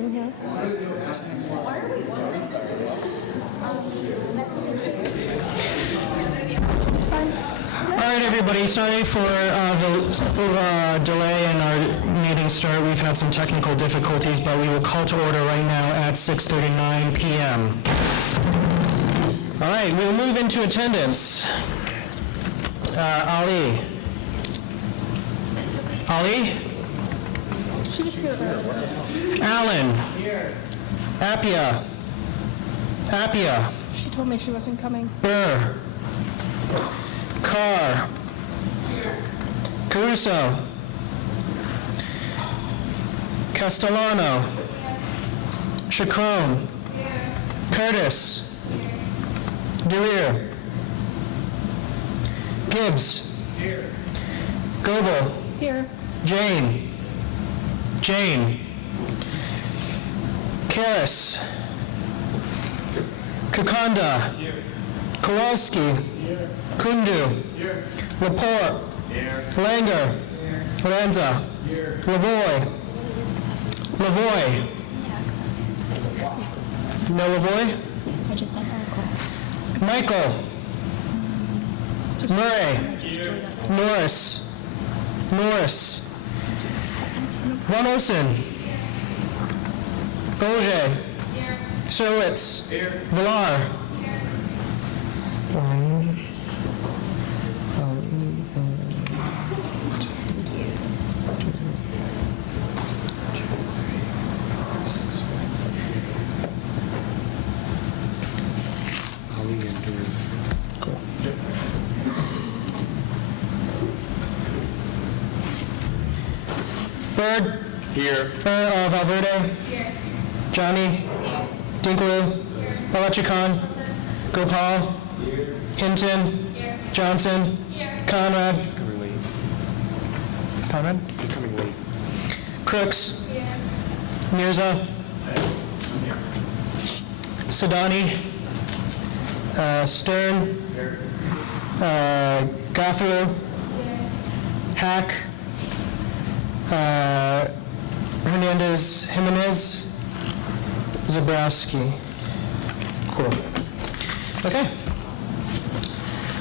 in here. All right, everybody, sorry for the delay in our meeting start. We've had some technical difficulties, but we will call to order right now at 6:39 p.m. All right, we'll move into attendance. Ali? She was here earlier. Alan? Appia? She told me she wasn't coming. Burr? Carr? Caruso? Castellano? Chacron? Curtis? DeLear? Gibbs? Goebel? Here. Jane? Karras? Kakanda? Kowalski? Kundu? Laporte? Langer? Lanza? Lavoy? No Lavoy? I just sent her a request. Michael? Murray? Norris? Von Olsen? Bourget? Serwitz? Villar? Bird? Here. Valverde? Here. Johnny? Here. Dinkley? Balachikhan? Gopal? Here. Hinton? Here. Johnson? Here. Conrad? He's coming late. Conrad? He's coming late. Crooks? Here. Mirza? Here. Sadani? Stern? Here. Gothru? Here. Hack? Jimenez, Zabrowski. Cool. Okay.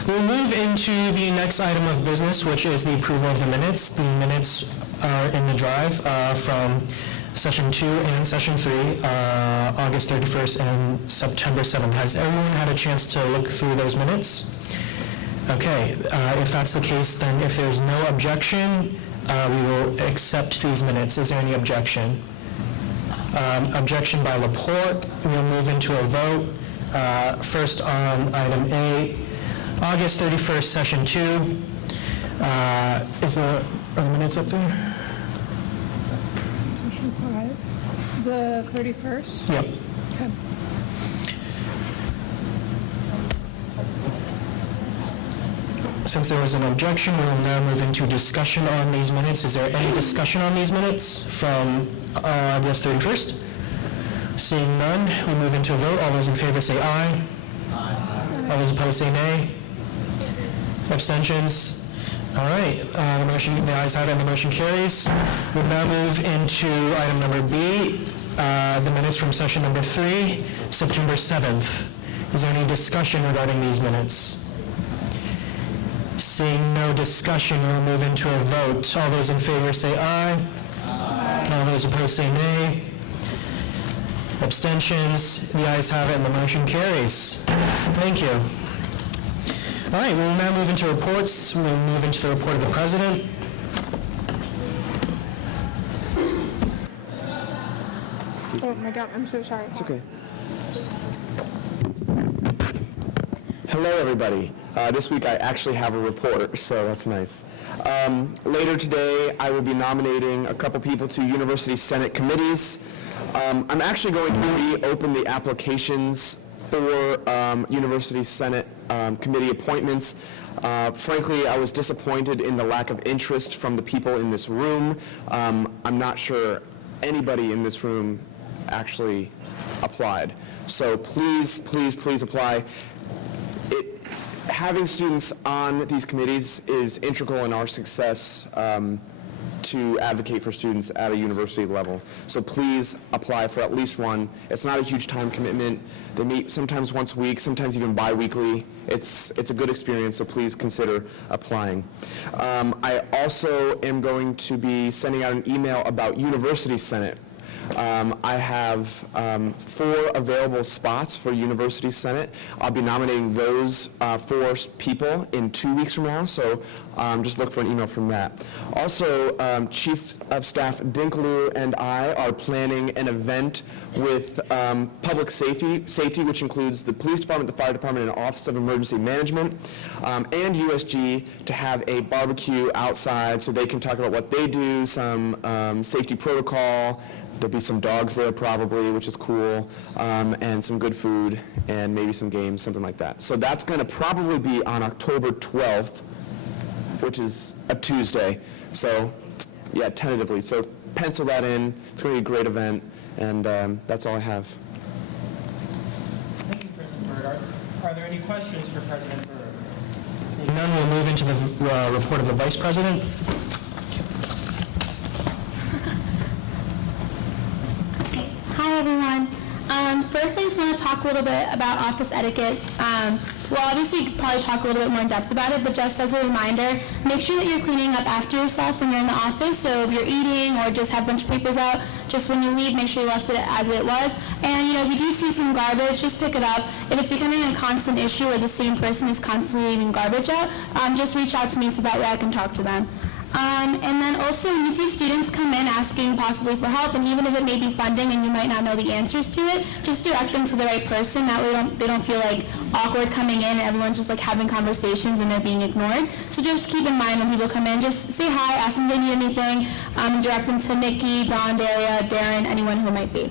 We'll move into the next item of business, which is the approval of the minutes. The minutes are in the drive from Session 2 and Session 3, August 31st and September 7th. Has everyone had a chance to look through those minutes? Okay, if that's the case, then if there's no objection, we will accept these minutes. Is there any objection? Objection by Laporte. We'll move into a vote. First on item A, August 31st, Session 2. Are the minutes up there? Session 5. The 31st? Yep. Okay. Since there was an objection, we will now move into discussion on these minutes. Is there any discussion on these minutes from August 31st? Seeing none, we move into a vote. All those in favor say aye. Aye. All those opposed say nay. Abstentions? All right, the ayes have it and the motion carries. We'll now move into item number B, the minutes from session number 3, September 7th. Is there any discussion regarding these minutes? Seeing no discussion, we'll move into a vote. All those in favor say aye. Aye. All those opposed say nay. Abstentions? The ayes have it and the motion carries. Thank you. All right, we'll now move into reports. We'll move into the report of the president. Oh my God, I'm so sorry. It's okay. Hello, everybody. This week I actually have a report, so that's nice. Later today, I will be nominating a couple people to University Senate committees. I'm actually going to reopen the applications for University Senate committee appointments. Frankly, I was disappointed in the lack of interest from the people in this room. I'm not sure anybody in this room actually applied. So please, please, please apply. Having students on these committees is integral in our success to advocate for students at a university level. So please apply for at least one. It's not a huge time commitment. They meet sometimes once a week, sometimes even bi-weekly. It's a good experience, so please consider applying. I also am going to be sending out an email about University Senate. I have 4 available spots for University Senate. I'll be nominating those 4 people in 2 weeks from now, so just look for an email from that. Also, Chief of Staff Dinkaloo and I are planning an event with public safety, which includes the police department, the fire department, and Office of Emergency Management, and USG, to have a barbecue outside so they can talk about what they do, some safety protocol. There'll be some dogs there probably, which is cool, and some good food, and maybe some games, something like that. So that's going to probably be on October 12th, which is a Tuesday. So, yeah, tentatively. So pencil that in. It's going to be a great event, and that's all I have. Thank you, President Byrd. Are there any questions for President Byrd? Seeing none, we'll move into the report of the Vice President. Hi, everyone. First, I just want to talk a little bit about office etiquette. We'll obviously probably talk a little bit more in depth about it, but just as a reminder, make sure that you're cleaning up after yourself when you're in the office. So if you're eating or just have a bunch of papers out, just when you leave, make sure you left it as it was. And, if you do see some garbage, just pick it up. If it's becoming a constant issue where the same person is constantly leaving garbage out, just reach out to me so that way I can talk to them. And then also, when you see students come in asking possibly for help, and even if it may be funding and you might not know the answers to it, just direct them to the right person. That way they don't feel like awkward coming in and everyone's just like having conversations and they're being ignored. So just keep in mind when people come in, just say hi, ask them if they need anything, and direct them to Nikki, Dawn, Daria, Darren, anyone who it might be.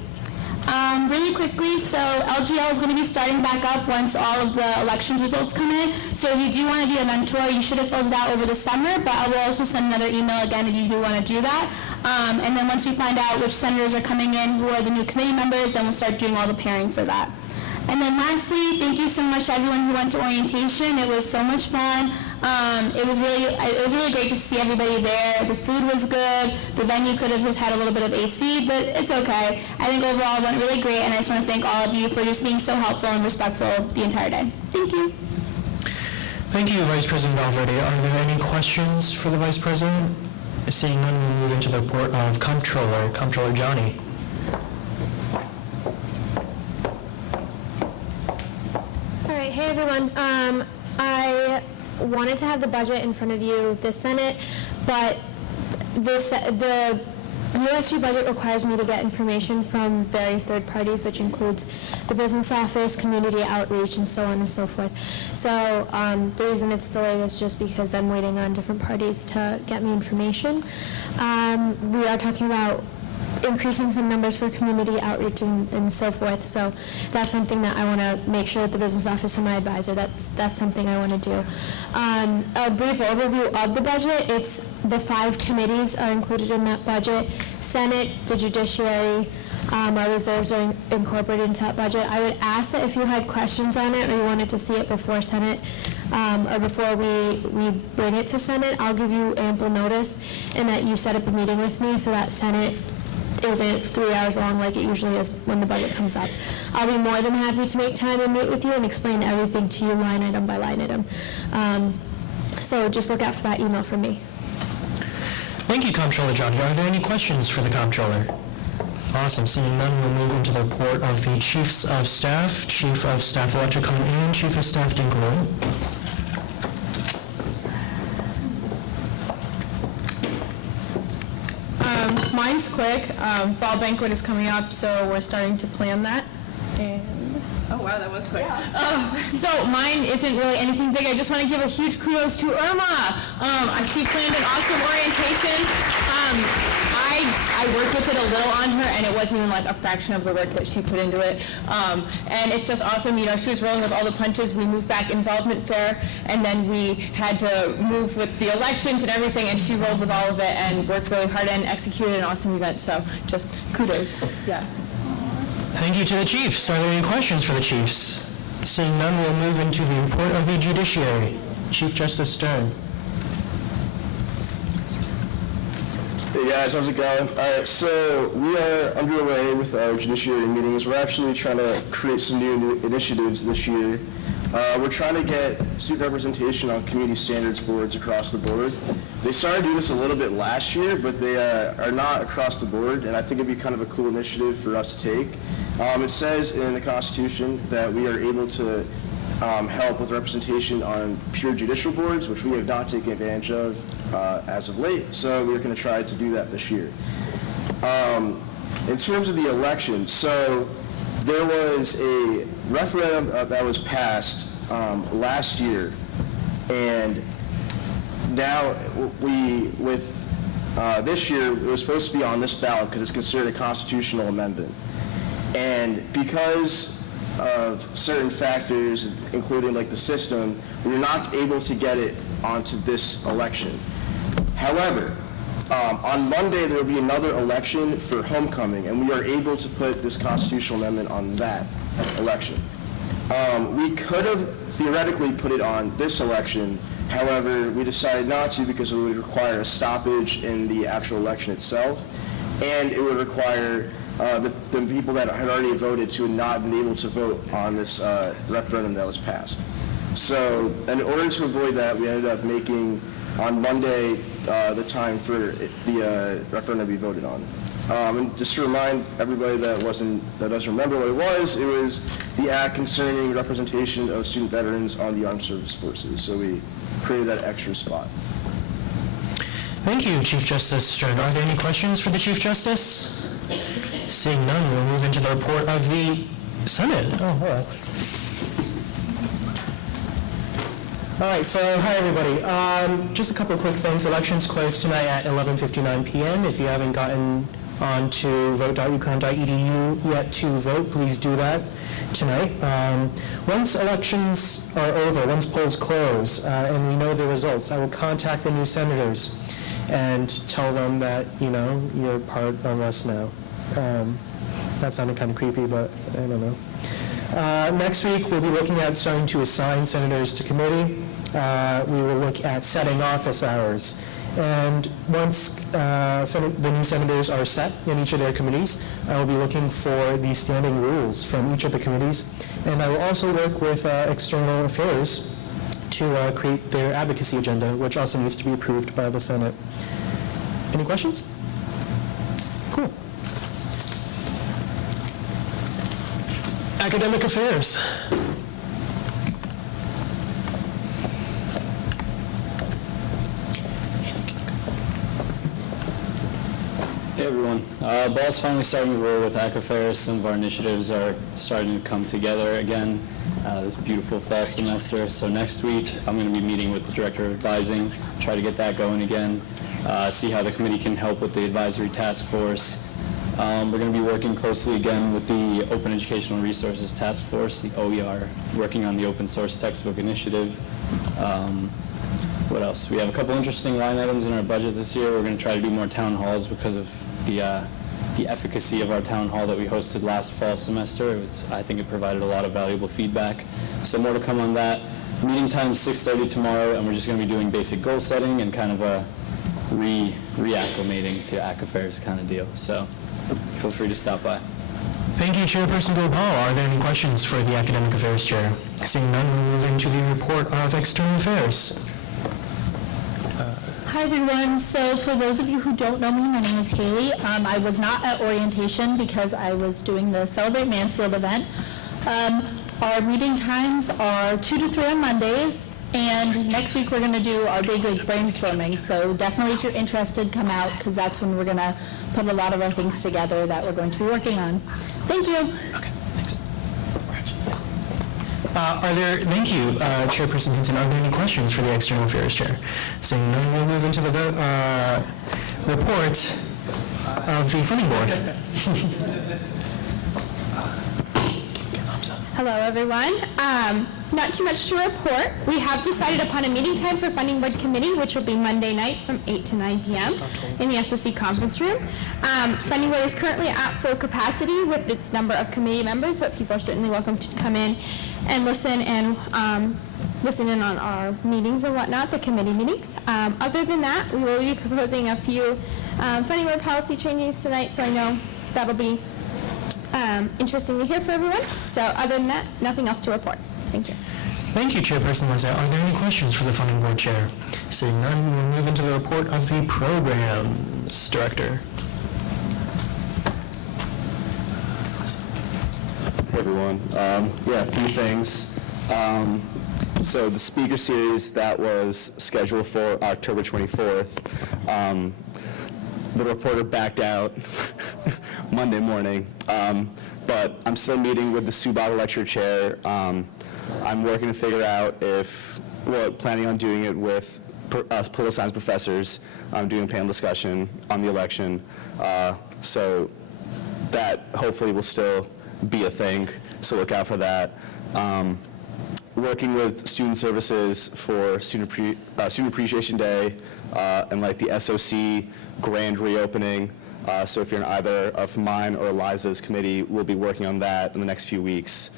Really quickly, so LGL is going to be starting back up once all of the elections results come in. So if you do want to be a mentor, you should have filled it out over the summer, but I will also send another email again if you do want to do that. And then once we find out which senators are coming in, who are the new committee members, then we'll start doing all the pairing for that. And then lastly, thank you so much to everyone who went to orientation. It was so much fun. It was really great to see everybody there. The food was good. The venue could have just had a little bit of AC, but it's okay. I think overall it went really great, and I just want to thank all of you for just being so helpful and respectful the entire day. Thank you. Thank you, Vice President Valverde. Are there any questions for the Vice President? Seeing none, we'll move into the report of Comptroller Johnny. Hey everyone, I wanted to have the budget in front of you, the Senate, but the USG budget requires me to get information from various third parties, which includes the business office, community outreach, and so on and so forth. So the reason it's delayed is just because I'm waiting on different parties to get me information. We are talking about increasing some numbers for community outreach and so forth. So that's something that I want to make sure that the business office and my advisor, that's something I want to do. A brief overview of the budget, it's the 5 committees are included in that budget. Senate, the Judiciary, our reserves are incorporated into that budget. I would ask that if you had questions on it or you wanted to see it before Senate, or before we bring it to Senate, I'll give you ample notice and that you set up a meeting with me so that Senate isn't 3 hours long like it usually is when the budget comes up. I'll be more than happy to make time and meet with you and explain everything to you line item by line item. So just look out for that email from me. Thank you, Comptroller Johnny. Are there any questions for the Comptroller? Awesome. Seeing none, we'll move into the report of the Chiefs of Staff, Chief of Staff Electricon, and Chief of Staff Dinkaloo. Mine's quick. Fall banquet is coming up, so we're starting to plan that. And oh wow, that was quick. Yeah. So mine isn't really anything big. I just want to give a huge kudos to Irma. She planned an awesome orientation. I worked with it a little on her, and it wasn't even like a fraction of the work that she put into it. And it's just awesome. She was rolling with all the punches. We moved back involvement fair, and then we had to move with the elections and everything, and she rolled with all of it and worked really hard and executed an awesome event. So just kudos. Yeah. Thank you to the Chiefs. Are there any questions for the Chiefs? Seeing none, we'll move into the report of the Judiciary. Chief Justice Stern. Hey guys, how's it going? Alright, so we are underway with our judiciary meetings. We're actually trying to create some new initiatives this year. We're trying to get student representation on community standards boards across the board. They started doing this a little bit last year, but they are not across the board, and I think it'd be kind of a cool initiative for us to take. It says in the Constitution that we are able to help with representation on pure judicial boards, which we have not taken advantage of as of late, so we're going to try to do that this year. In terms of the election, so there was a referendum that was passed last year, and now this year, it was supposed to be on this ballot because it's considered a constitutional amendment. And because of certain factors, including like the system, we were not able to get it onto this election. However, on Monday there will be another election for homecoming, and we are able to put this constitutional amendment on that election. We could have theoretically put it on this election, however, we decided not to because it would require a stoppage in the actual election itself, and it would require the people that had already voted to not been able to vote on this referendum that was passed. So in order to avoid that, we ended up making on Monday the time for the referendum to be voted on. And just to remind everybody that doesn't remember what it was the act concerning representation of student veterans on the armed service forces. So we created that extra spot. Thank you, Chief Justice Stern. Are there any questions for the Chief Justice? Seeing none, we'll move into the report of the Senate. Oh, all right. All right, so hi everybody. Just a couple of quick things. Elections close tonight at 11:59 p.m. If you haven't gotten on to vote.uconn.edu yet to vote, please do that tonight. Once elections are over, once polls close, and we know the results, I will contact the new senators and tell them that, you're part of us now. That sounded kind of creepy, but I don't know. Next week, we'll be looking at starting to assign senators to committee. We will look at setting office hours. And once the new senators are set in each of their committees, I will be looking for the standing rules from each of the committees. And I will also work with external affairs to create their advocacy agenda, which also needs to be approved by the Senate. Any questions? Cool. Academic affairs. Hey everyone, ball's finally starting to roll with AC Affairs. Some of our initiatives are starting to come together again this beautiful fall semester. So next week I'm going to be meeting with the Director of Advising, try to get that going again, see how the committee can help with the advisory task force. We're going to be working closely again with the Open Educational Resources Task Force, the OER, working on the open source textbook initiative. What else? We have a couple interesting line items in our budget this year. We're going to try to do more town halls because of the efficacy of our town hall that we hosted last fall semester. I think it provided a lot of valuable feedback. So more to come on that. Meeting time 6:30 tomorrow, and we're just going to be doing basic goal setting and kind of a reacclimating to AC Affairs kind of deal. So feel free to stop by. Thank you, Chairperson Gopal. Are there any questions for the Academic Affairs Chair? Seeing none, we'll move into the report of External Affairs. Hi everyone. So for those of you who don't know me, my name is Haley. I was not at orientation because I was doing the Celebrate Mansfield event. Our meeting times are 2 to 3 on Mondays, and next week we're going to do our big brainstorming. So definitely if you're interested, come out because that's when we're going to put a lot of our things together that we're going to be working on. Thank you. Okay, thanks. Thank you, Chairperson Hinton. Are there any questions for the External Affairs Chair? Seeing none, we'll move into the report of the Funding Board. Hello, everyone. Not too much to report. We have decided upon a meeting time for Funding Board Committee, which will be Monday nights from 8 to 9 p.m. in the SOC conference room. Funding Board is currently at full capacity with its number of committee members, but people are certainly welcome to come in and listen in on our meetings and whatnot, the committee meetings. Other than that, we will be proposing a few Funding board policy changes tonight, so I know that'll be interesting to hear for everyone. So other than that, nothing else to report. Thank you. Thank you, Chairperson Lizette. Are there any questions for the Funding Board Chair? Seeing none, we'll move into the report of the Programs Director. Hey everyone. A few things. So the speaker series that was scheduled for October 24th, the reporter backed out Monday morning, but I'm still meeting with the Subata Lecture Chair. I'm working to figure out planning on doing it with political science professors. I'm doing a panel discussion on the election, so that hopefully will still be a thing, so look out for that. Working with student services for Student Appreciation Day and like the SOC grand reopening. So if you're in either of mine or Eliza's committee, we'll be working on that in the next few weeks.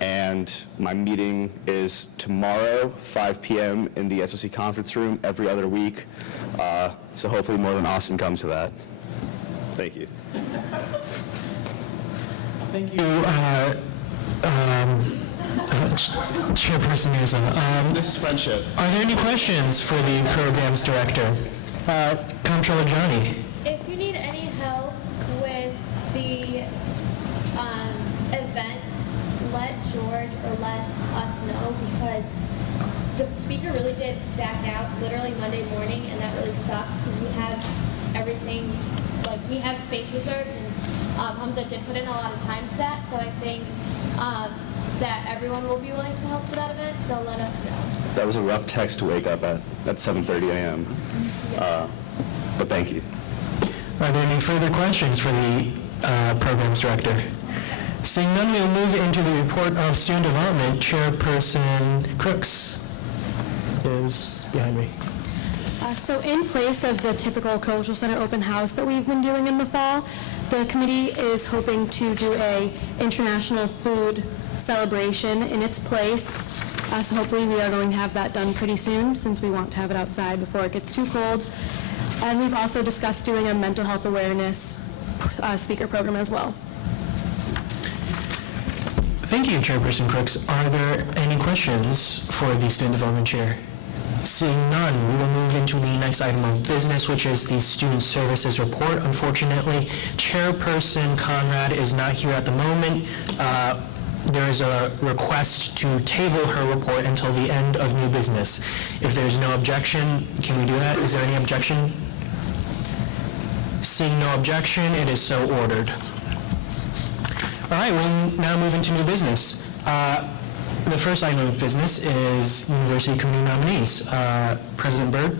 And my meeting is tomorrow, 5 p.m. in the SOC conference room every other week. So hopefully more than Austin comes to that. Thank you. Thank you, Chairperson Mirza. This is friendship. Are there any questions for the Programs Director? Comptroller Johnny. If you need any help with the event, let George or let us know, because the speaker really did back out literally Monday morning, and that really sucks because we have everything, like we have space reserved, and Hamza did put in a lot of time to that, so I think that everyone will be willing to help for that event, so let us know. That was a rough text to wake up at 7:30 a.m. But thank you. Are there any further questions for the Programs Director? Seeing none, we'll move into the report of Student Development. Chairperson Crooks is behind me. So in place of the typical Cultural Center open house that we've been doing in the fall, the committee is hoping to do a international food celebration in its place. So hopefully we are going to have that done pretty soon, since we want to have it outside before it gets too cold. And we've also discussed doing a mental health awareness speaker program as well. Thank you, Chairperson Crooks. Are there any questions for the Student Development Chair? Seeing none, we will move into the next item of business, which is the Student Services Report. Unfortunately, Chairperson Conrad is not here at the moment. There is a request to table her report until the end of new business. If there's no objection, can we do that? Is there any objection? Seeing no objection, it is so ordered. All right, we'll now move into new business. The first item of business is University Committee nominees. President Byrd.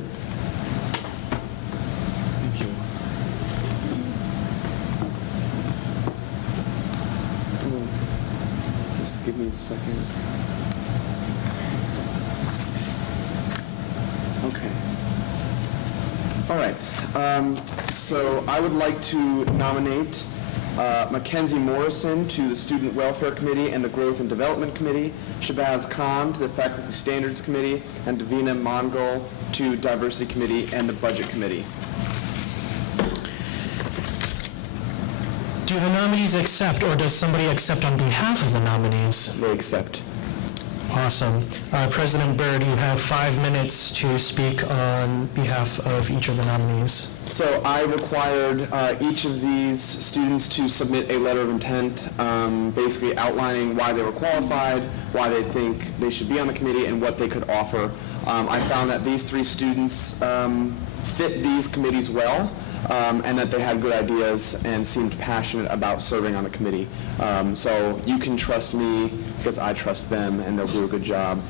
Thank you. Just give me a second. Okay. All right. So I would like to nominate Mackenzie Morrison to the Student Welfare Committee and the Growth and Development Committee, Shabazz Khan to the Faculty Standards Committee, and Davina Mongol to Diversity Committee and the Budget Committee. Do the nominees accept, or does somebody accept on behalf of the nominees? They accept. Awesome. President Byrd, you have 5 minutes to speak on behalf of each of the nominees. So I required each of these students to submit a letter of intent, basically outlining why they were qualified, why they think they should be on the committee, and what they could offer. I found that these 3 students fit these committees well, and that they had good ideas and seemed passionate about serving on the committee. So you can trust me because I trust them, and they'll do a good job.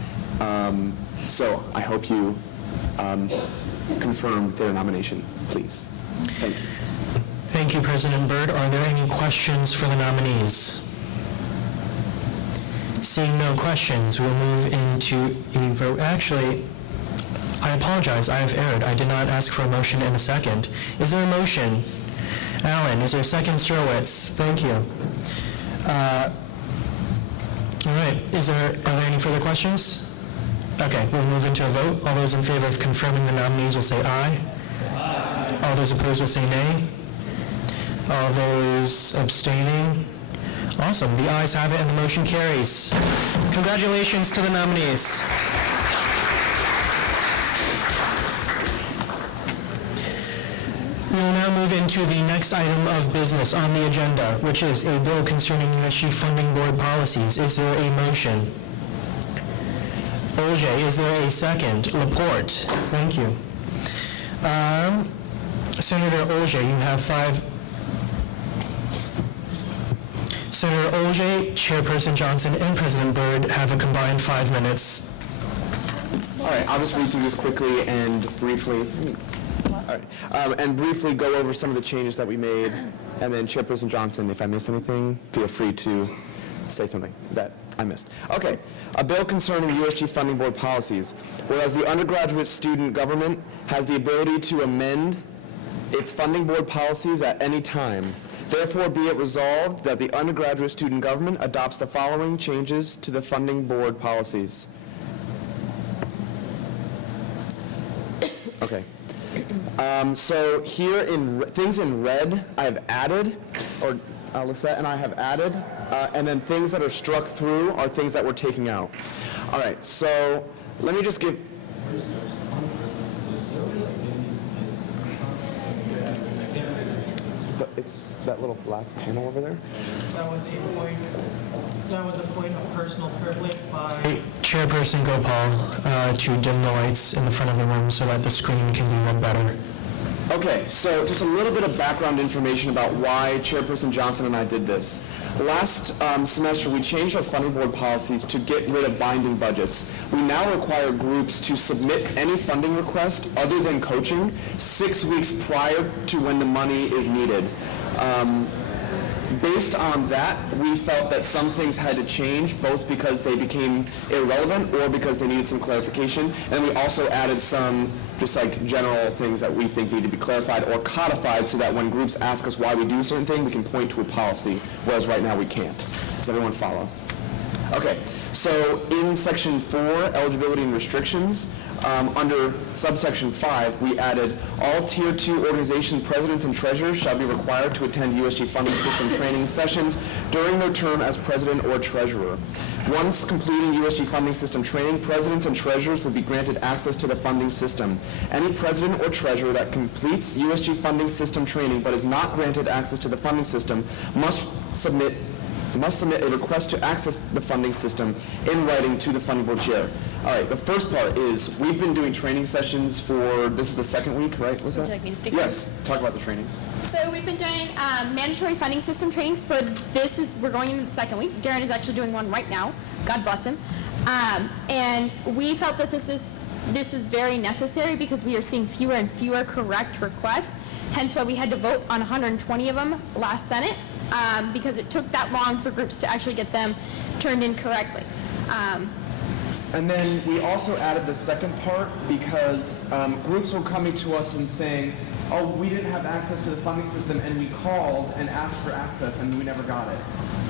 So I hope you confirm their nomination, please. Thank you. Thank you, President Byrd. Are there any questions for the nominees? Seeing no questions, we'll move into a vote. Actually, I apologize, I have erred. I did not ask for a motion in a second. Is there a motion? Alan, is there a second? Sherwitz, thank you. All right, are there any further questions? Okay, we'll move into a vote. All those in favor of confirming the nominees will say aye. Aye. All those opposed will say nay. All those abstaining? Awesome. The ayes have it and the motion carries. Congratulations to the nominees. We will now move into the next item of business on the agenda, which is a bill concerning USG funding board policies. Is there a motion? Olje, is there a second? Laporte, thank you. Senator Olje, you have 5. Senator Olje, Chairperson Johnson, and President Byrd have a combined 5 minutes. All right, I'll just read through this quickly and briefly. All right, and briefly go over some of the changes that we made, and then Chairperson Johnson, if I missed anything, feel free to say something that I missed. Okay, a bill concerning USG funding board policies. Whereas the undergraduate student government has the ability to amend its funding board policies at any time, therefore be it resolved that the undergraduate student government adopts the following changes to the funding board policies. Okay. So here in things in red, I have added, or Lisette and I have added, and then things that are struck through are things that we're taking out. All right, so let me just give. It's that little black panel over there. That was a point of personal privilege by Chairperson Gopal to dim the lights in the front of the room so that the screen can be read better. Okay, so just a little bit of background information about why Chairperson Johnson and I did this. Last semester, we changed our funding board policies to get rid of binding budgets. We now require groups to submit any funding request other than coaching 6 weeks prior to when the money is needed. Based on that, we felt that some things had to change, both because they became irrelevant or because they needed some clarification. And we also added some just like general things that we think need to be clarified or codified so that when groups ask us why we do a certain thing, we can point to a policy, whereas right now we can't. Does everyone follow? Okay, so in section 4, eligibility and restrictions, under subsection 5, we added all Tier 2 organization presidents and treasurers shall be required to attend USG funding system training sessions during their term as president or treasurer. Once completing USG funding system training, presidents and treasurers will be granted access to the funding system. Any president or treasurer that completes USG funding system training but is not granted access to the funding system must submit a request to access the funding system in writing to the funding board chair. All right, the first part is we've been doing training sessions for, this is the second week, right? What's that? Would you like me to stick Yes, talk about the trainings. So we've been doing mandatory funding system trainings for we're going into the second week. Darren is actually doing one right now. God bless him. And we felt that this was very necessary because we are seeing fewer and fewer correct requests, hence why we had to vote on 120 of them last Senate, because it took that long for groups to actually get them turned in correctly. And then we also added the second part because groups were coming to us and saying, oh, we didn't have access to the funding system, and we called and asked for access and we never got it.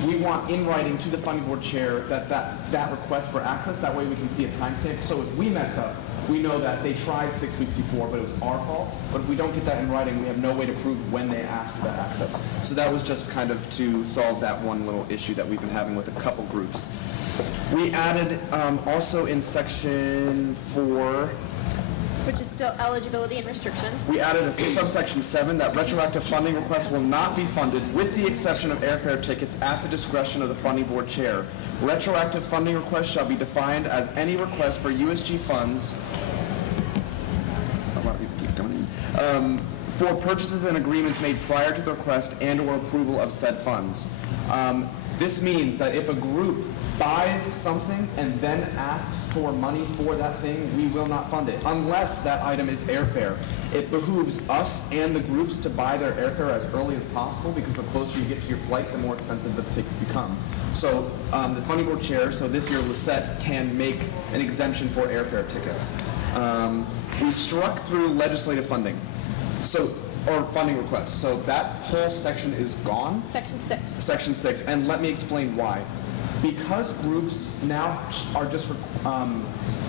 We want in writing to the funding board chair that request for access, that way we can see a timestamp. So if we mess up, we know that they tried 6 weeks before, but it was our fault. But if we don't get that in writing, we have no way to prove when they asked for that access. So that was just kind of to solve that one little issue that we've been having with a couple groups. We added also in section 4, Which is still eligibility and restrictions. we added a subsection 7 that retroactive funding requests will not be funded with the exception of airfare tickets at the discretion of the funding board chair. Retroactive funding requests shall be defined as any request for USG funds for purchases and agreements made prior to the request and or approval of said funds. This means that if a group buys something and then asks for money for that thing, we will not fund it, unless that item is airfare. It behooves us and the groups to buy their airfare as early as possible, because the closer you get to your flight, the more expensive the tickets become. So the funding board chair, so this year Lisette can make an exemption for airfare tickets. We struck through legislative funding, or funding requests. So that whole section is gone. Section 6. Section 6, and let me explain why. Because groups now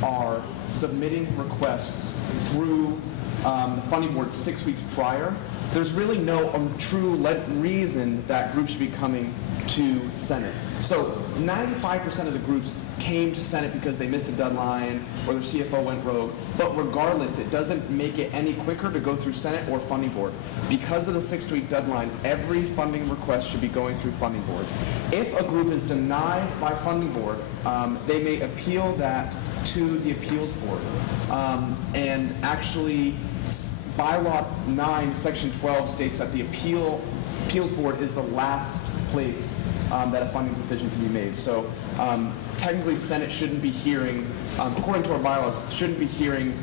are submitting requests through the funding board 6 weeks prior, there's really no true reason that groups should be coming to Senate. So 95% of the groups came to Senate because they missed a deadline or their CFO went rogue. But regardless, it doesn't make it any quicker to go through Senate or funding board. Because of the 6-week deadline, every funding request should be going through funding board. If a group is denied by funding board, they may appeal that to the appeals board. And actually, bylaw 9, section 12 states that the appeals board is the last place that a funding decision can be made. So technically, Senate shouldn't be hearing, according to our bylaws, shouldn't be hearing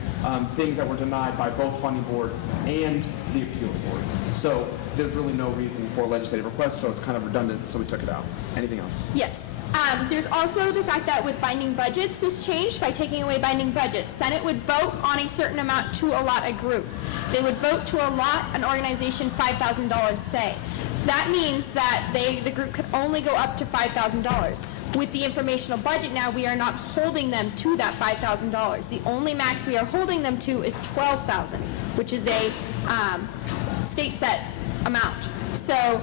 things that were denied by both funding board and the appeals board. So there's really no reason for legislative requests, so it's kind of redundant, so we took it out. Anything else? Yes. There's also the fact that with binding budgets, this changed by taking away binding budgets. Senate would vote on a certain amount to allot a group. They would vote to allot an organization $5,000, say. That means that the group could only go up to $5,000. With the informational budget now, we are not holding them to that $5,000. The only max we are holding them to is $12,000, which is a state set amount. So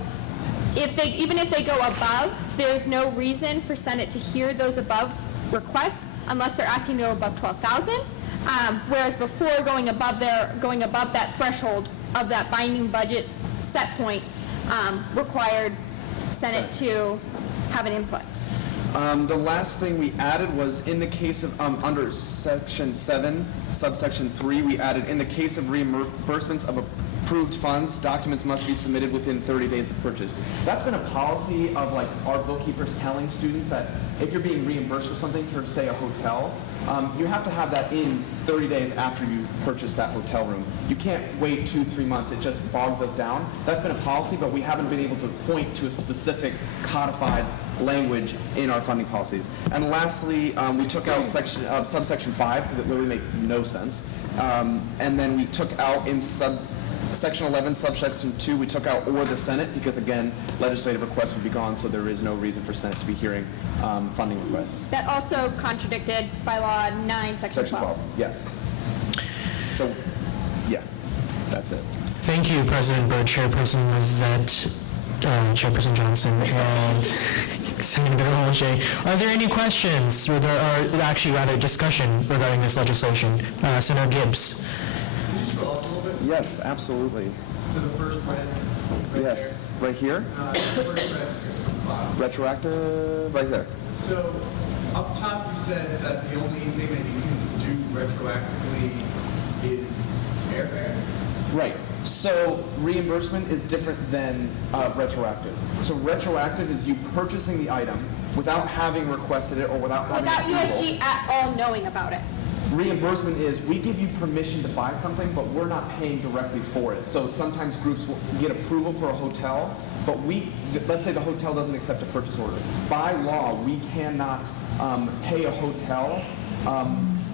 even if they go above, there's no reason for Senate to hear those above requests unless they're asking to go above $12,000. Whereas before going above that threshold of that binding budget set point required Senate to have an input. The last thing we added was in the case of, under section 7, subsection 3, we added, in the case of reimbursements of approved funds, documents must be submitted within 30 days of purchase. That's been a policy of like our bookkeepers telling students that if you're being reimbursed for something for, say, a hotel, you have to have that in 30 days after you purchase that hotel room. You can't wait 2-3 months. It just bogs us down. That's been a policy, but we haven't been able to point to a specific codified language in our funding policies. And lastly, we took out subsection 5 because it literally made no sense. And then we took out in Section 11, subsection 2, we took out or the Senate because, again, legislative requests would be gone, so there is no reason for Senate to be hearing funding requests. That also contradicted bylaw 9, section 12. Yes. So, yeah, that's it. Thank you, President Byrd, Chairperson Lizette, Chairperson Johnson, and Senator Olshay. Are there any questions, or actually rather discussion regarding this legislation? Senator Gibbs. Can you scroll up a little bit? Yes, absolutely. To the first red. Yes, right here. The first red. Retroactive, right there. So up top you said that the only thing that you can do retroactively is airfare? Right. So reimbursement is different than retroactive. So retroactive is you purchasing the item without having requested it or without having USG at all knowing about it. Reimbursement is we give you permission to buy something, but we're not paying directly for it. So sometimes groups will get approval for a hotel, but let's say the hotel doesn't accept a purchase order. By law, we cannot pay a hotel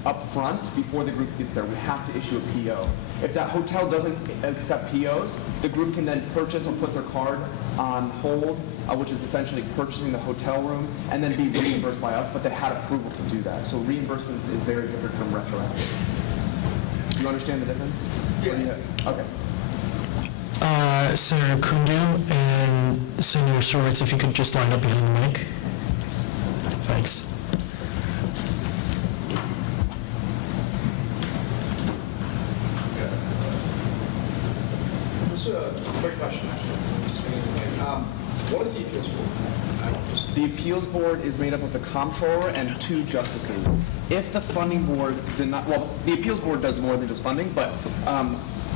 up front before the group gets there. We have to issue a PO. If that hotel doesn't accept POs, the group can then purchase or put their card on hold, which is essentially purchasing the hotel room, and then be reimbursed by us, but they had approval to do that. So reimbursement is very different from retroactive. Do you understand the difference? Yeah. Okay. Senator Kundu and Senator Surwitz, if you could just line up behind the mic. Thanks. Just a quick question, actually. What is the appeals board? The appeals board is made up of the comptroller and 2 justices. If the funding board the appeals board does more than just funding, but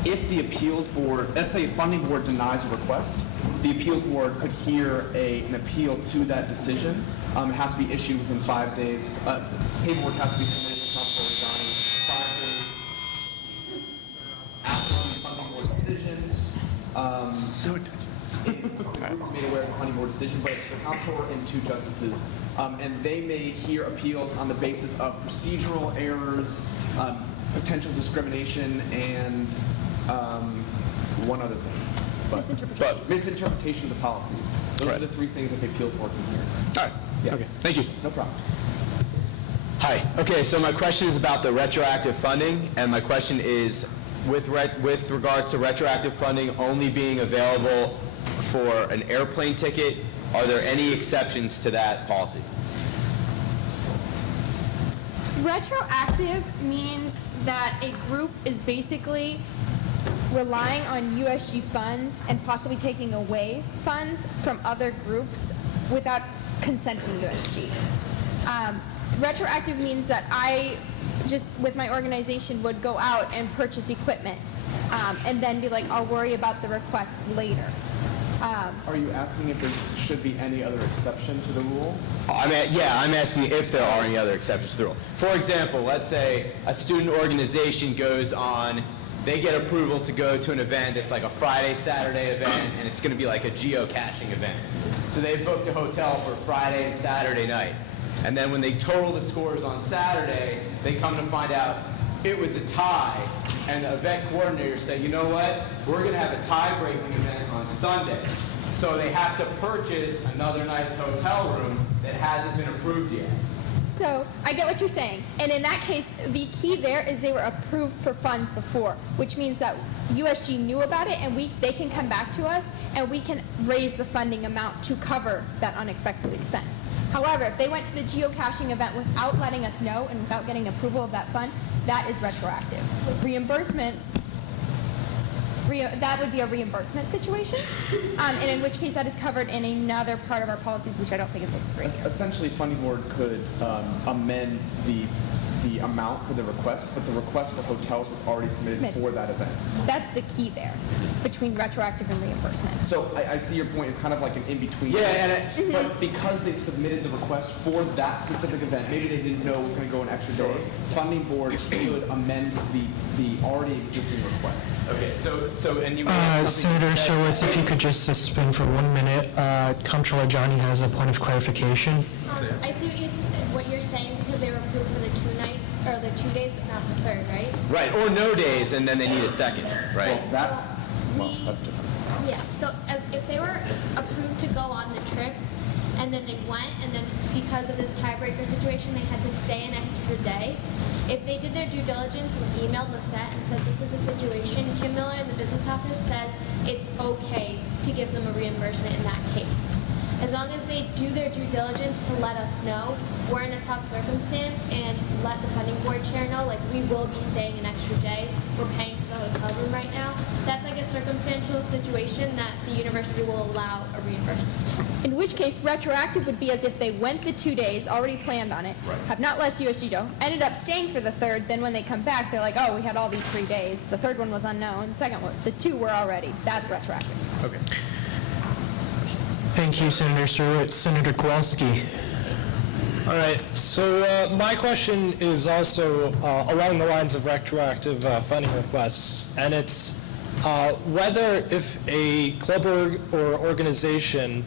if the appeals board, let's say a funding board denies a request, the appeals board could hear an appeal to that decision. It has to be issued within 5 days. Paperwork has to be submitted to comptroller Johnny 5 days after the funding board decision. The group is made aware of the funding board decision, but it's the comptroller and 2 justices, and they may hear appeals on the basis of procedural errors, potential discrimination, and one other thing. Misinterpretation of the policies. Those are the 3 things that the appeals board can hear. All right. Yes. Okay. Thank you. No problem. Hi. Okay, so my question is about the retroactive funding, and my question is, with regards to retroactive funding only being available for an airplane ticket, are there any exceptions to that policy? Retroactive means that a group is basically relying on USG funds and possibly taking away funds from other groups without consenting USG. Retroactive means that I just, with my organization, would go out and purchase equipment and then be like, I'll worry about the request later. Are you asking if there should be any other exception to the rule? I'm asking if there are any other exceptions to the rule. For example, let's say a student organization goes on, they get approval to go to an event. It's like a Friday, Saturday event, and it's going to be like a geocaching event. So they've booked a hotel for Friday and Saturday night. And then when they total the scores on Saturday, they come to find out it was a tie, and the event coordinators say, you know what, we're going to have a tie-breaking event on Sunday. So they have to purchase another night's hotel room that hasn't been approved yet. So I get what you're saying. And in that case, the key there is they were approved for funds before, which means that USG knew about it and they can come back to us and we can raise the funding amount to cover that unexpected expense. However, if they went to the geocaching event without letting us know and without getting approval of that fund, that is retroactive. Reimbursements, that would be a reimbursement situation, and in which case that is covered in another part of our policies, which I don't think is listed right here. Essentially, Funding Board could amend the amount for the request, but the request for hotels was already submitted for that event. That's the key there, between retroactive and reimbursement. So I see your point. It's kind of like an in-between. Yeah, but because they submitted the request for that specific event, maybe they didn't know it was going to go an extra day, Funding Board could amend the already existing request. Okay, so and you Senator Surwitz, if you could just suspend for 1 minute. Comptroller Johnny has a point of clarification. I see what you're saying, because they were approved for the 2 nights, or the 2 days, but not the third, right? Right, or no days, and then they need a second, right? That's different. Yeah, so if they were approved to go on the trip, and then they went, and then because of this tiebreaker situation, they had to stay an extra day, if they did their due diligence and emailed Lisette and said, this is the situation, Kim Miller in the business office says it's okay to give them a reimbursement in that case. As long as they do their due diligence to let us know we're in a tough circumstance and let the funding board chair know, like, we will be staying an extra day, we're paying for the hotel room right now, that's like a circumstantial situation that the university will allow a reimbursement. In which case, retroactive would be as if they went the 2 days, already planned on it, have not let USG know, ended up staying for the third, then when they come back, they're like, oh, we had all these 3 days, the third one was unknown, second one, the 2 were already, that's retroactive. Okay. Thank you, Senator Surwitz. Senator Kowalski. All right, so my question is also along the lines of retroactive funding requests, and it's whether if a club or organization,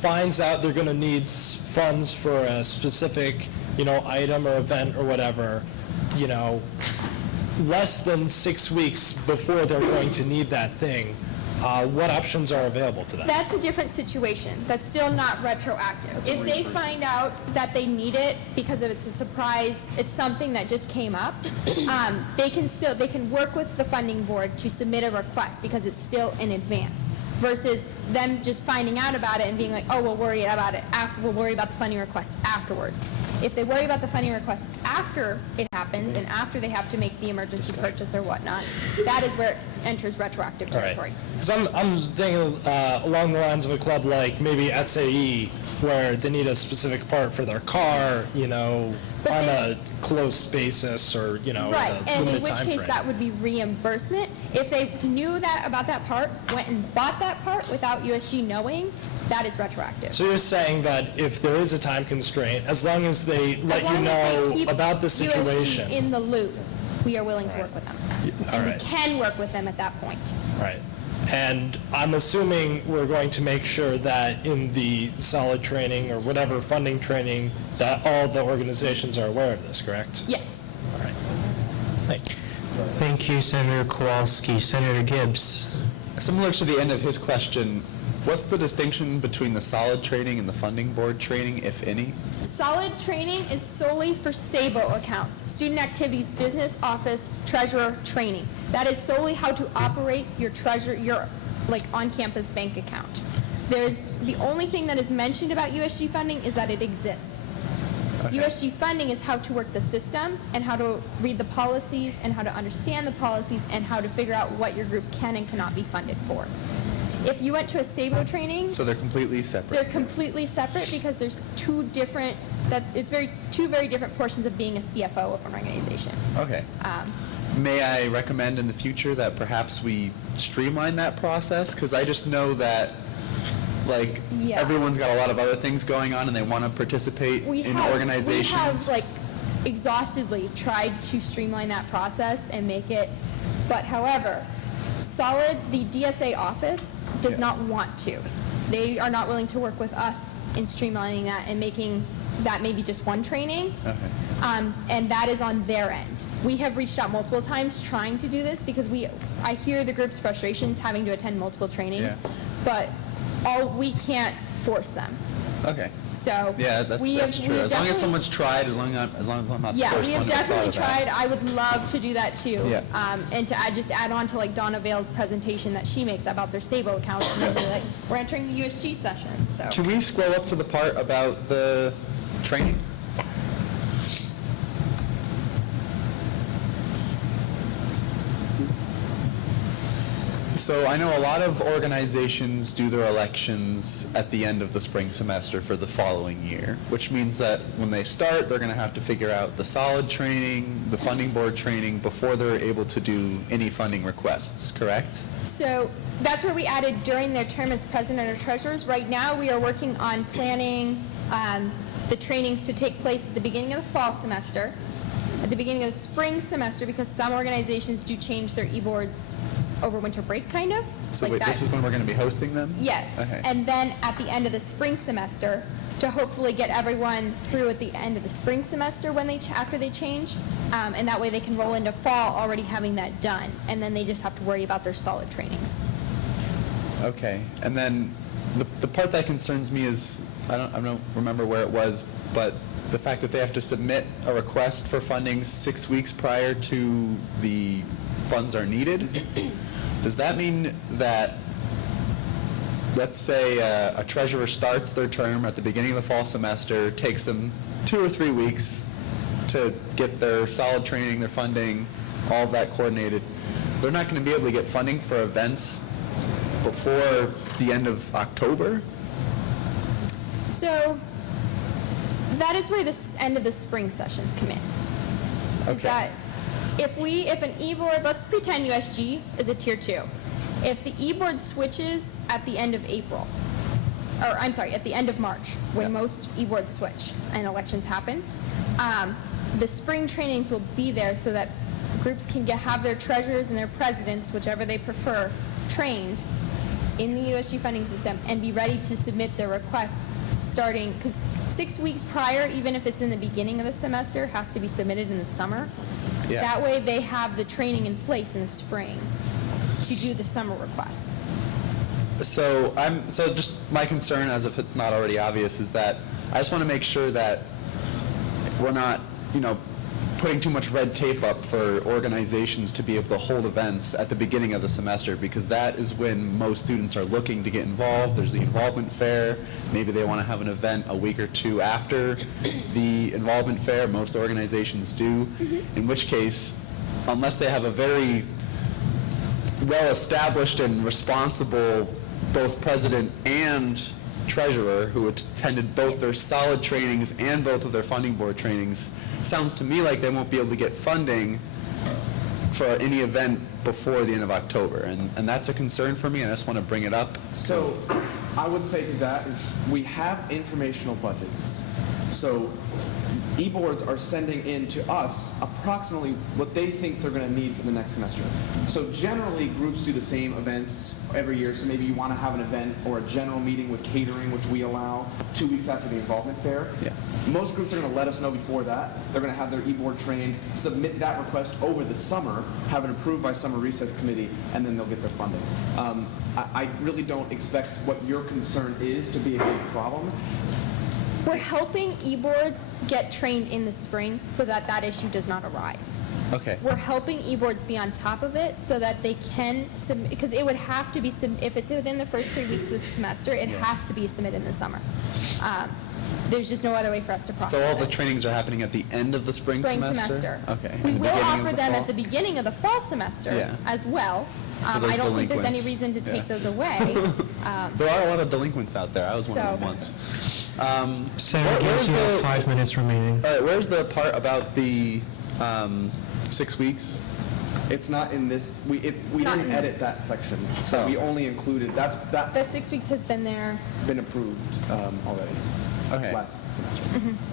finds out they're going to need funds for a specific, item or event or whatever, less than 6 weeks before they're going to need that thing, what options are available to them? That's a different situation. That's still not retroactive. If they find out that they need it because it's a surprise, it's something that just came up, they can work with the funding board to submit a request because it's still in advance. Versus them just finding out about it and being like, oh, we'll worry about it after, we'll worry about the funding request afterwards. If they worry about the funding request after it happens and after they have to make the emergency purchase or whatnot, that is where it enters retroactive territory. Because I'm thinking along the lines of a club like maybe SAE, where they need a specific part for their car, on a close basis or, right, and in which case that would be reimbursement. If they knew that about that part, went and bought that part without USG knowing, that is retroactive. So you're saying that if there is a time constraint, as long as they let you know about the situation. USG in the loop, we are willing to work with them. All And right. we can work with them at that point. Right. And I'm assuming we're going to make sure that in the solid training or whatever funding training, that all the organizations are aware of this, correct? Yes. All right. Thank you. Thank you, Senator Kowalski. Senator Gibbs. Similar to the end of his question, What's the distinction between the solid training and the funding board training, if any? Solid training is solely for SABO accounts, student activities, business, office, treasurer training. That is solely how to operate your like on-campus bank account. The only thing that is mentioned about USG funding is that it exists. Okay. USG funding is how to work the system and how to read the policies and how to understand the policies and how to figure out what your group can and cannot be funded for. If you went to a SABO training, So they're completely separate? they're completely separate because there's two very different portions of being a CFO of an organization. Okay. May I recommend in the future that perhaps we streamline that process? Because I just know that, like, Yeah. everyone's got a lot of other things going on and they want to participate in organizations. We have like exhaustively tried to streamline that process and make it, but however, the DSA office does not want to. They are not willing to work with us in streamlining that and making that maybe just one training. Okay. And that is on their end. We have reached out multiple times trying to do this because I hear the group's frustrations having to attend multiple trainings, Yeah. but we can't force them. Okay. So Yeah, that's true. As long as someone's tried, as long as I'm not the yeah, first we have one to have definitely thought of that. tried. I would love to do that too. Yeah. And to add on to like Donna Vale's presentation that she makes about their SABO accounts, and then be like, we're entering the USG session. So. Can we scroll up to the part about the training? So I know a lot of organizations do their elections at the end of the spring semester for the following year, which means that when they start, they're going to have to figure out the solid training, the funding board training before they're able to do any funding requests, correct? So that's where we added during their term as president or treasurers. Right now, we are working on planning the trainings to take place at the beginning of the fall semester, at the beginning of the spring semester, because some organizations do change their e-boards over winter break, kind of. So like wait, that. this is when we're going to be hosting them? Yeah. Okay. And then at the end of the spring semester, to hopefully get everyone through at the end of the spring semester when after they change, and that way they can roll into fall already having that done, and then they just have to worry about their solid trainings. Okay, and then the part that concerns me is, I don't remember where it was, but the fact that they have to submit a request for funding 6 weeks prior to the funds are needed. Does that mean that, let's say a treasurer starts their term at the beginning of the fall semester, takes them 2 or 3 weeks to get their solid training, their funding, all of that coordinated, they're not going to be able to get funding for events before the end of October? So that is where the end of the spring sessions come in. Is Okay. that if an e-board, let's pretend USG is a tier 2. If the e-board switches at the end of April, or I'm sorry, at the end of March, when most e-boards switch and elections happen, the spring trainings will be there so that groups can have their treasurers and their presidents, whichever they prefer, trained in the USG funding system and be ready to submit their requests starting, because 6 weeks prior, even if it's in the beginning of the semester, has to be submitted in the summer. Yeah. That way they have the training in place in the spring to do the summer requests. So just my concern, as if it's not already obvious, is that I just want to make sure that we're not, putting too much red tape up for organizations to be able to hold events at the beginning of the semester, because that is when most students are looking to get involved. There's the involvement fair. Maybe they want to have an event a week or two after the involvement fair. Most organizations do. In which case, unless they have a very well-established and responsible both president and treasurer who attended both their solid trainings and both of their funding board trainings, sounds to me like they won't be able to get funding for any event before the end of October. And that's a concern for me, and I just want to bring it up. So I would say to that is we have informational budgets So e-boards are sending in to us approximately what they think they're going to need for the next semester. So generally, groups do the same events every year. So maybe you want to have an event or a general meeting with catering, which we allow 2 weeks after the involvement fair. Yeah. Most groups are going to let us know before that. They're going to have their e-board trained, submit that request over the summer, have it approved by summer recess committee, and then they'll get their funding. I really don't expect what your concern is to be a big problem. We're helping e-boards get trained in the spring so that that issue does not arise. Okay. We're helping e-boards be on top of it so that they can submit, because it would have to be, if it's within the first 3 weeks of the semester, it has to be submitted in the summer. There's just no other way for us to process it. So all the trainings are happening at the end of the spring semester? Okay. We And the will beginning of offer the them fall? at the beginning of the fall semester as well. those I don't think there's any delinquents. reason to take Yeah. those away. There are a lot of delinquents out there. I was one of them So- once. Senator Gibbs, you have 5 minutes remaining. All right, where's the part about the 6 weeks? It's not in this. We not didn't in- edit that section, so we only included that The 6 weeks has been there. been approved already. Okay. Last semester.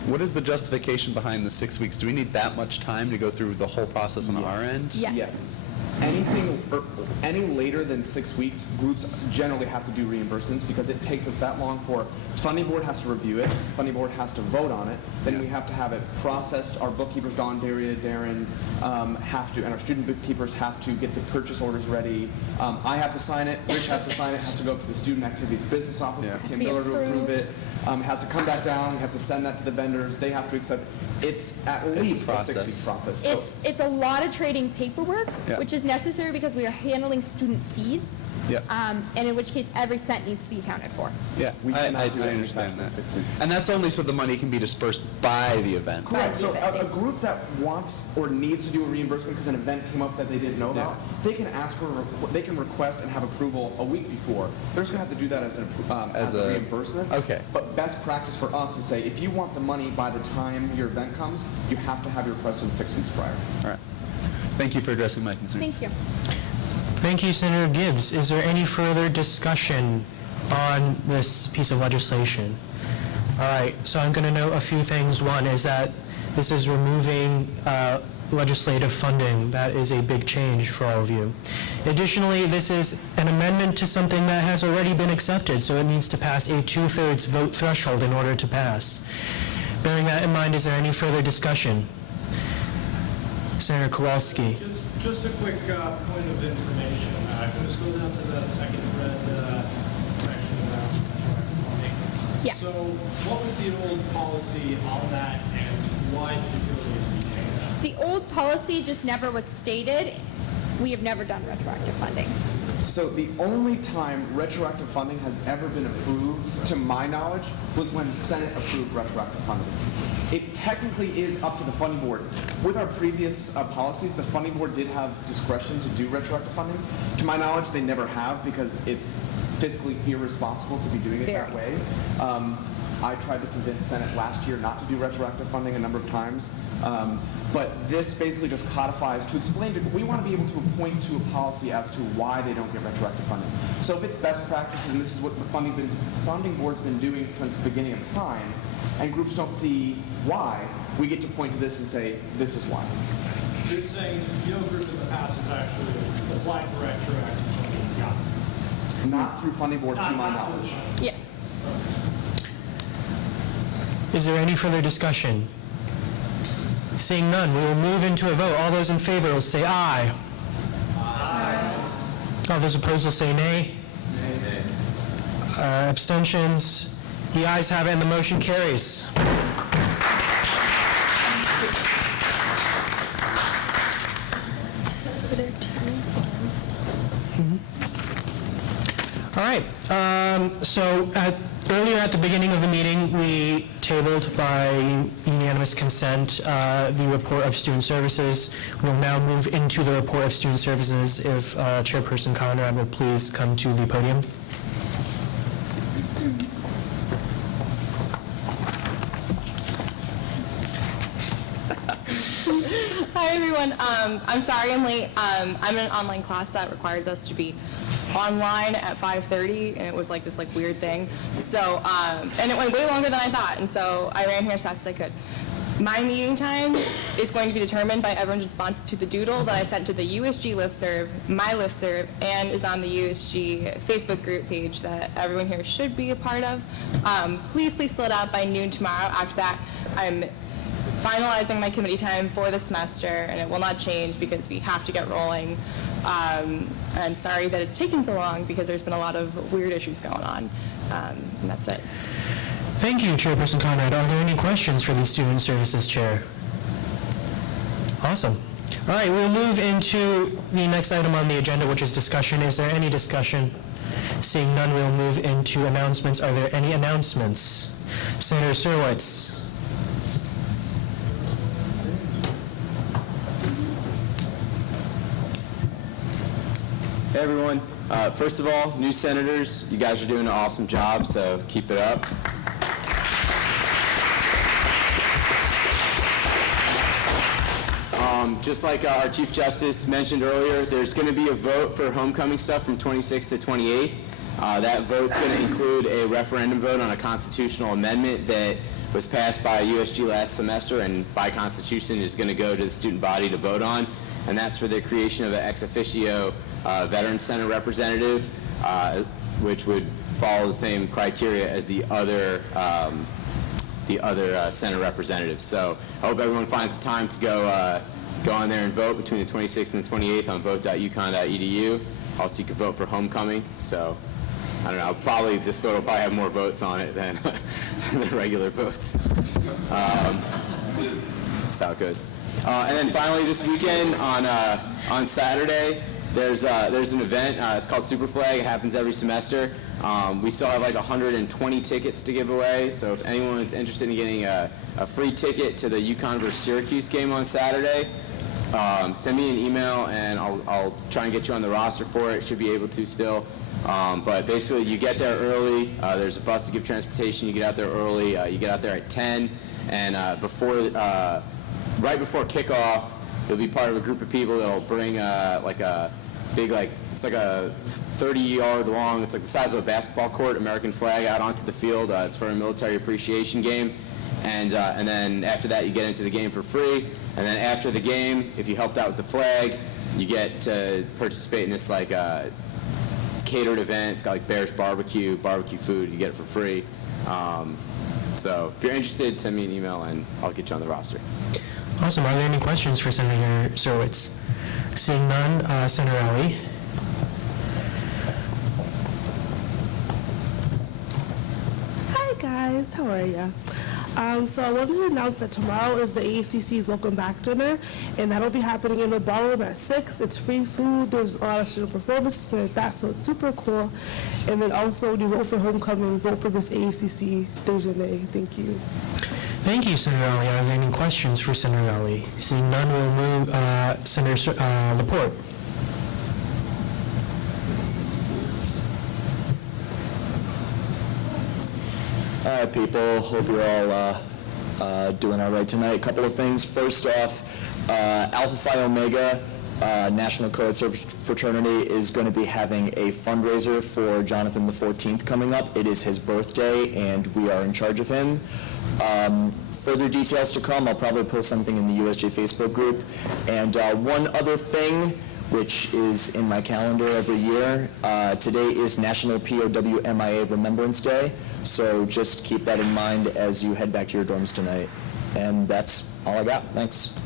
What is the justification behind the 6 weeks? Do we need that much time to go through the whole process on our end? Yes. Any later than 6 weeks, groups generally have to do reimbursements because it takes us that long for funding board has to review it, funding board has to vote on it, then we have to have it processed. Our bookkeepers, Dawn, Daria, Darren, have to, and our student bookkeepers have to get the purchase orders ready. I have to sign it, Rich has to sign it, has to go up to the student activities business office for Has to Kim be Miller to approve approved. it. Has to come back down, we have to send that to the vendors, they have to accept. It's at least a 6-week process. So It's a lot of trading paperwork, Yeah. which is necessary because we are handling student fees. Yeah. And in which case, every cent needs to be accounted for. Yeah, we cannot I do anything understand faster than that. 6 weeks. And that's only so the money can be dispersed by the event. Correct. So By the a group that wants or needs to do a reimbursement because an event came up that they didn't know about, they can ask for, they can request and have approval a week before. They're just going to have to do that as a reimbursement. Okay. But best practice for us is say, if you want the money by the time your event comes, you have to have your request in 6 weeks prior. All right. Thank you for addressing my concerns. Thank you. Thank you, Senator Gibbs. Is there any further discussion on this piece of legislation? All right, so I'm going to note a few things. One is that this is removing legislative funding. That is a big change for all of you. Additionally, this is an amendment to something that has already been accepted, so it needs to pass a 2/3 vote threshold in order to pass. Bearing that in mind, is there any further discussion? Senator Kowalski. Just a quick point of information. Can we scroll down to the second red section about retroactive funding? Yeah. So what was the old policy on that, and why did you feel it needed to be changed? The old policy just never was stated. We have never done retroactive funding. So the only time retroactive funding has ever been approved, to my knowledge, was when the Senate approved retroactive funding. It technically is up to the funding board. With our previous policies, the funding board did have discretion to do retroactive funding. To my knowledge, they never have because it's fiscally irresponsible to be doing it that way. I tried to convince Senate last year not to do retroactive funding a number of times. But this basically just codifies to explain, we want to be able to point to a policy as to why they don't get retroactive funding. So if it's best practices, and this is what the funding board's been doing since the beginning of time, and groups don't see why, we get to point to this and say, this is why. So you're saying your group in the past has actually applied for retroactive funding? Yeah. Not through funding board, to my knowledge. Yes. Is there any further discussion? Seeing none, we will move into a vote. All those in favor will say aye. Aye. All those opposed will say nay. Nay. Abstentions? The ayes have it and the motion carries. All right, so earlier at the beginning of the meeting, we tabled by unanimous consent the report of student services. We'll now move into the report of student services. If Chairperson Conrad would please come to the podium. Hi everyone. I'm sorry I'm late. I'm in an online class that requires us to be online at 5:30, and it was like this like weird thing. So, and it went way longer than I thought, and so I ran here as fast as I could. My meeting time is going to be determined by everyone's response to the doodle that I sent to the USG listserv, my listserv, and is on the USG Facebook group page that everyone here should be a part of. Please fill it out by noon tomorrow. After that, I'm finalizing my committee time for the semester, and it will not change because we have to get rolling. And sorry that it's taken so long because there's been a lot of weird issues going on. And that's it. Thank you, Chairperson Conrad. Are there any questions for the Student Services Chair? Awesome. All right, we'll move into the next item on the agenda, which is discussion. Is there any discussion? Seeing none, we'll move into announcements. Are there any announcements? Senator Surwitz. Hey everyone. First of all, new senators, you guys are doing an awesome job, so keep it up. Just like our Chief Justice mentioned earlier, there's going to be a vote for homecoming stuff from 26th to 28th. That vote's going to include a referendum vote on a constitutional amendment that was passed by USG last semester and by Constitution is going to go to the student body to vote on, and that's for the creation of an ex officio Veterans Center representative, which would follow the same criteria as the other center representatives. So I hope everyone finds the time to go on there and vote between the 26th and the 28th on vote.uconn.edu. Also, you can vote for homecoming. So I don't know. This vote will probably have more votes on it than the regular votes. That's how it goes. And then finally, this weekend on Saturday, there's an event. It's called Super Flag. It happens every semester. We still have like 120 tickets to give away. So if anyone's interested in getting a free ticket to the UConn versus Syracuse game on Saturday, send me an email and I'll try and get you on the roster for it. Should be able to still. But basically, you get there early. There's a bus to give transportation. You get out there early. You get out there at 10, and right before kickoff, you'll be part of a group of people that'll bring like a big, it's like a 30-yard long. It's like the size of a basketball court, American flag out onto the field. It's for a military appreciation game. And then after that, you get into the game for free. And then after the game, if you helped out with the flag, you get to participate in this catered event. It's got like Bears barbecue food. You get it for free. So if you're interested, send me an email and I'll get you on the roster. Awesome. Are there any questions for Senator Surwitz? Seeing none, Senator Ali. Hi guys, how are ya? So I wanted to announce that tomorrow is the AACC's Welcome Back Dinner, and that'll be happening in the ballroom at 6. It's free food. There's a lot of student performances like that, so it's super cool. And then also, when you vote for homecoming, vote for Miss AACC Dejanay. Thank you. Thank you, Senator Ali. Are there any questions for Senator Ali? Seeing none, we'll move Senator Laporte. All right, people. Hope you're all doing all right tonight. A couple of things. First off, Alpha Phi Omega National Code Service Fraternity is going to be having a fundraiser for Jonathan the 14th coming up. It is his birthday, and we are in charge of him. Further details to come. I'll probably post something in the USG Facebook group. And one other thing, which is in my calendar every year, today is National POW/MIA Remembrance Day. So just keep that in mind as you head back to your dorms tonight. And that's all I got. Thanks.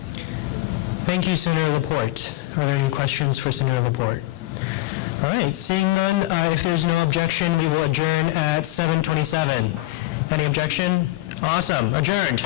Thank you, Senator Laporte. Are there any questions for Senator Laporte? All right, seeing none, if there's no objection, we will adjourn at 7:27. Any objection? Awesome, adjourned.